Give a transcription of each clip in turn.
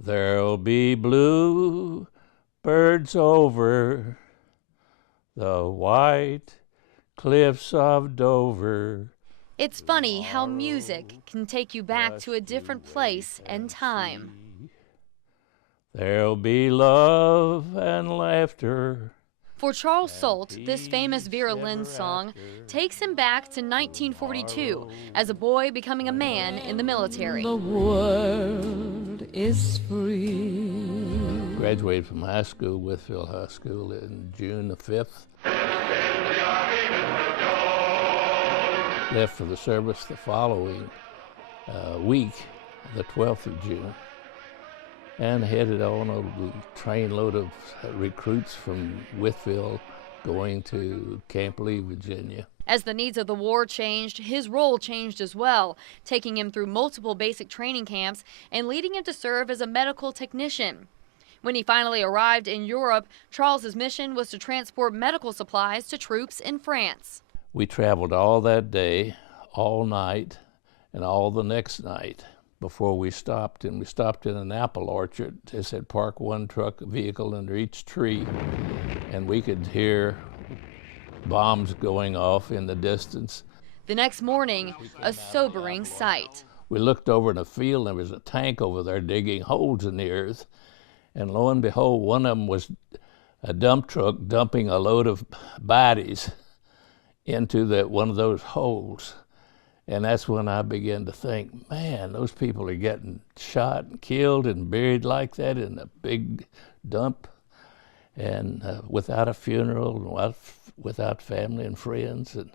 There'll be blue birds over the white cliffs of Dover. It's funny how music can take you back to a different place and time. There'll be love and laughter. For Charles Sult, this famous Vera Lynn song takes him back to 1942 as a boy becoming a man in the military. The world is free. Graduated from high school, Whitfield High School, in June the 5th. Left for the service the following week, the 12th of June, and headed on a trainload of recruits from Whitfield going to Camp Lee, Virginia. As the needs of the war changed, his role changed as well, taking him through multiple basic training camps and leading him to serve as a medical technician. When he finally arrived in Europe, Charles's mission was to transport medical supplies to troops in France. We traveled all that day, all night, and all the next night before we stopped. And we stopped in an apple orchard. They said park one truck vehicle under each tree, and we could hear bombs going off in the distance. The next morning, a sobering sight. We looked over in a field, and there was a tank over there digging holes in the earth. And lo and behold, one of them was a dump truck dumping a load of bodies into one of those holes. And that's when I began to think, man, those people are getting shot and killed and buried like that in a big dump, and without a funeral, and without family and friends. And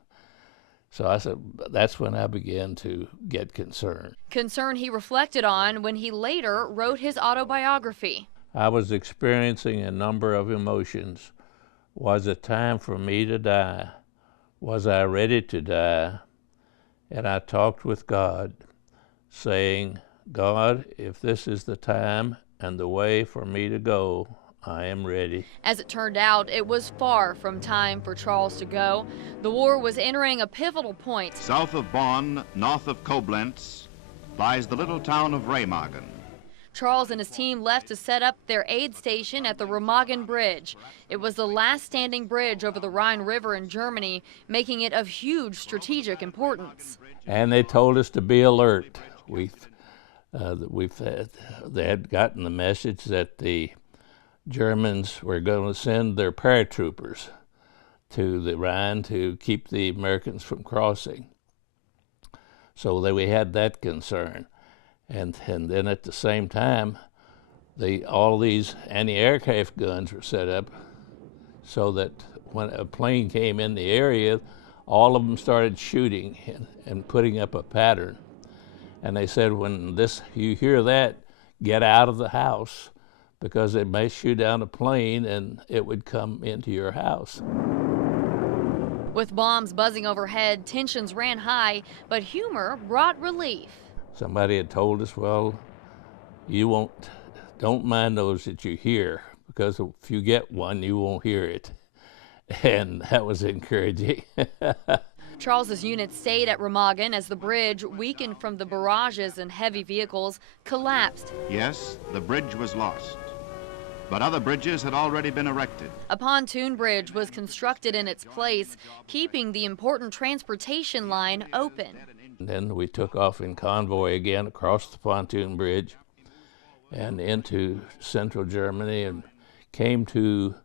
so I said, that's when I began to get concerned. Concern he reflected on when he later wrote his autobiography. I was experiencing a number of emotions. Was it time for me to die? Was I ready to die? And I talked with God, saying, God, if this is the time and the way for me to go, I am ready. As it turned out, it was far from time for Charles to go. The war was entering a pivotal point. South of Bonn, north of Koblenz, lies the little town of Remagen. Charles and his team left to set up their aid station at the Remagen Bridge. It was the last standing bridge over the Rhine River in Germany, making it of huge strategic importance. And they told us to be alert. They had gotten the message that the Germans were going to send their paratroopers to the Rhine to keep the Americans from crossing. So we had that concern. And then at the same time, all these anti-aircraft guns were set up so that when a plane came in the area, all of them started shooting and putting up a pattern. And they said, when you hear that, get out of the house, because they may shoot down a plane and it would come into your house. With bombs buzzing overhead, tensions ran high, but humor brought relief. Somebody had told us, well, don't mind those that you hear, because if you get one, you won't hear it. And that was encouraging. Charles's unit stayed at Remagen as the bridge, weakened from the barrages and heavy vehicles, collapsed. Yes, the bridge was lost, but other bridges had already been erected. A pontoon bridge was constructed in its place, keeping the important transportation line open. And then we took off in convoy again across the pontoon bridge and into central Germany and came to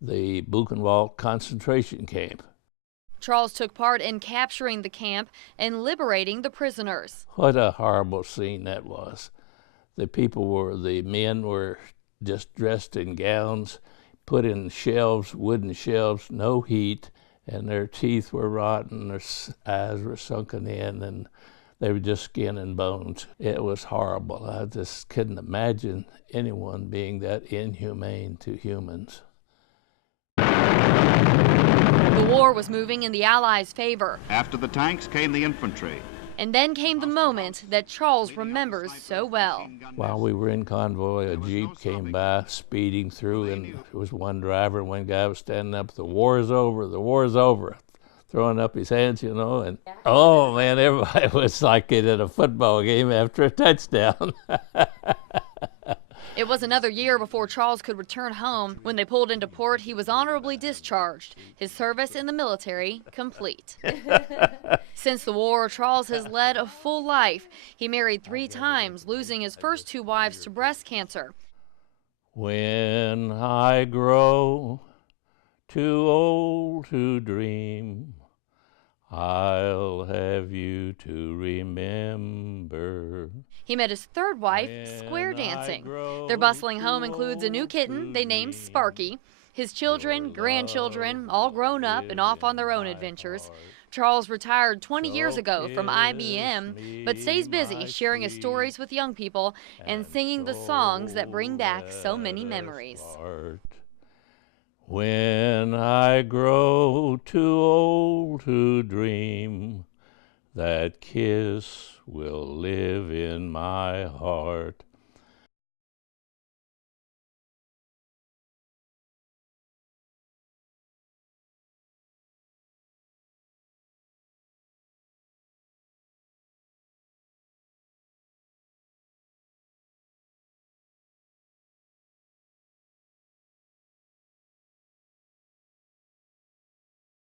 the Buchenwald concentration camp. Charles took part in capturing the camp and liberating the prisoners. What a horrible scene that was. The men were just dressed in gowns, put in shelves, wooden shelves, no heat, and their teeth were rotten, their eyes were sunken in, and they were just skin and bones. It was horrible. I just couldn't imagine anyone being that inhumane to humans. The war was moving in the Allies' favor. After the tanks came the infantry. And then came the moment that Charles remembers so well. While we were in convoy, a Jeep came by speeding through, and there was one driver and one guy was standing up, the war is over, throwing up his hands, and oh man, everybody was like it at a football game after a touchdown. It was another year before Charles could return home. When they pulled into port, he was honorably discharged, his service in the military complete. Since the war, Charles has led a full life. He married 3 times, losing his first 2 wives to breast cancer. When I grow too old to dream, I'll have you to remember. He met his 3rd wife square dancing. Their bustling home includes a new kitten they named Sparky. His children, grandchildren, all grown up and off on their own adventures. Charles retired 20 years ago from IBM, but stays busy sharing his stories with young people and singing the songs that bring back so many memories. When I grow too old to dream, that kiss will live in my heart.